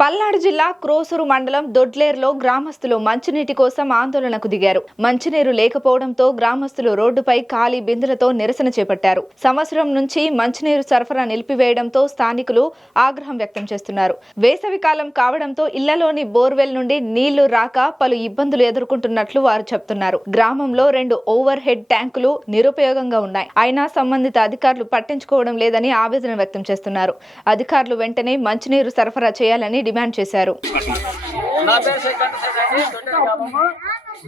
పల్నాడు జిల్లా క్రోసూరు మండలం దొడ్లేరులో గ్రామస్తులు మంచినీటి కోసం ఆందోళనకు దిగారు. మంచినీరు లేకపోవడంతో గ్రామస్తులు రోడ్డుపై ఖాళీ బిందెలతో నిరసన చేపట్టారు. సంవత్సరం నుంచి మంచినీరు సరఫరా నిలిపివేయడంతో స్థానికులు ఆగ్రహం వ్యక్తం చేస్తున్నారు. వేసవి కాలం కావడంతో ఇళ్లలోని బోర్వెల్ నుండి నీళ్లు రాక పలు ఇబ్బందులు ఎదుర్కొంటున్నట్లు వారు చెబుతున్నారు. గ్రామంలో 2 ఓవర్ హెడ్ ట్యాంకులు నిరుపయోగంగా ఉన్నాయి. అయినా సంబంధిత అధికారులు పట్టించుకోవడం లేదని ఆవేదన వ్యక్తం చేస్తున్నారు. అధికారులు వెంటనే మంచినీరు సరఫరా చేయాలని డిమాండ్ చేశారు.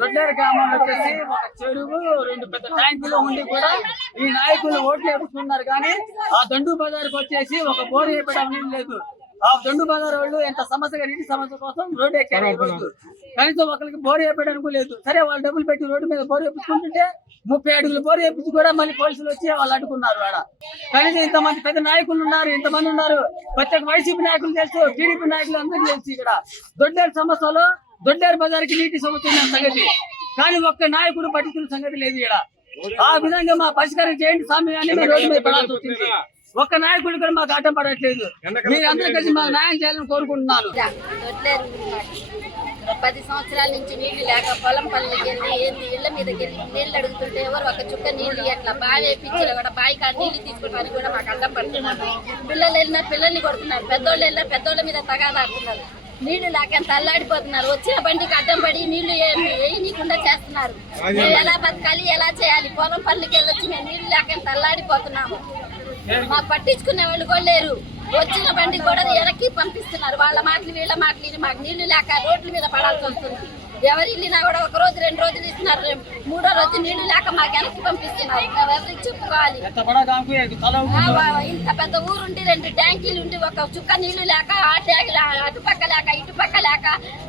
దొడ్లేరు గ్రామంలో వచ్చేసి ఒక చెరువు 2 పెద్ద ట్యాంకులు ఉండి కూడా ఈ నాయకులు ఓట్లు వేస్తున్నారు. కానీ ఆ దండు బజార్కి వచ్చేసి ఒక బోర్ వేయడం లేదు. ఆ దండు బజార్ వాళ్ళు ఎంత సమస్య నీటి సమస్య కోసం రోడ్డు ఎక్కారు. కనీసం ఒకరికి బోర్ వేయడానికి లేదు. సరే వాళ్ళు డబ్బులు పెట్టి రోడ్డు మీద బోర్ వేపించుకుంటుంటే 30 అడుగులు బోర్ వేపించి కూడా మళ్ళీ పోలీసులు వచ్చి వాళ్ళు అడ్డుకున్నారు. ఆడ కనీసం ఇంతమంది పెద్ద నాయకులు ఉన్నారు, ఇంతమంది ఉన్నారు. ప్రత్యేక వైసీపీ నాయకులు తెలుసు, టీడీపీ నాయకులు అందరూ తెలుసు. ఇక్కడ దొడ్లేరు సమస్యలో దొడ్లేరు బజార్కి నీటి సమస్య ఉన్న సంగతి కానీ ఒక్క నాయకుడు పట్టించుకున్న సంగతి లేదు. ఇక్కడ ఆ విధంగా మా పరిష్కారం చేయండి స్వామి అని మేము రోడ్డు మీద పడాల్సి వచ్చింది. ఒక్క నాయకుడు కూడా మాకు ఆటం పడట్లేదు. మీరందరూ కలిసి మాకు న్యాయం చేయాలని కోరుకుంటున్నాను. 10 సంవత్సరాల నుంచి నీళ్లు లేక పొలం పనులకి వెళ్ళి ఇళ్ల మీదకి వెళ్ళి నీళ్లు అడుగుతుంటే ఎవరు ఒక చుక్క నీళ్లు అట్లా బావి పిచ్చిలో కూడా బావి కాడ నీళ్లు తీసుకోవడానికి కూడా మాకు అడ్డం పడుతున్నారు. పిల్లలు వెళ్ళినా పిల్లల్ని కొడుతున్నారు, పెద్దోళ్ళు వెళ్ళినా పెద్దోళ్ళ మీద తగాదాడుతున్నారు. నీళ్లు లేక తల్లాడిపోతున్నారు. వచ్చిన బండికి అడ్డం పడి నీళ్లు వేయనీయకుండా చేస్తున్నారు. మేము ఎలా బతకాలి, ఎలా చేయాలి? పొలం పనులకి వెళ్ళొచ్చి మేము నీళ్లు లేక తల్లాడిపోతున్నాము. మాకు పట్టించుకునే వాళ్ళు కూడా లేరు. వచ్చిన బండి కూడా వెనక్కి పంపిస్తున్నారు. వాళ్ళ మాటలు వీళ్ళ మాటలు మాకు నీళ్లు లేక రోడ్ల మీద పడాల్సి వస్తుంది. ఎవరు వెళ్ళినా కూడా 1 రోజు 2 రోజులు ఇస్తున్నారు. 3వ రోజు నీళ్లు లేక మాకు వెనక్కి పంపిస్తున్నారు. మేము ఎవరికి చెప్పుకోవాలి? ఇంత పెద్ద ఊరుండి 2 ట్యాంకీలు ఉండి ఒక చుక్క నీళ్లు లేక ఆ ట్యాంకులు అటుపక్క లేక ఇటుపక్క లేక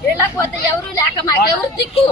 వెళ్ళకపోతే ఎవరు లేక మాకెవరు దిక్కు.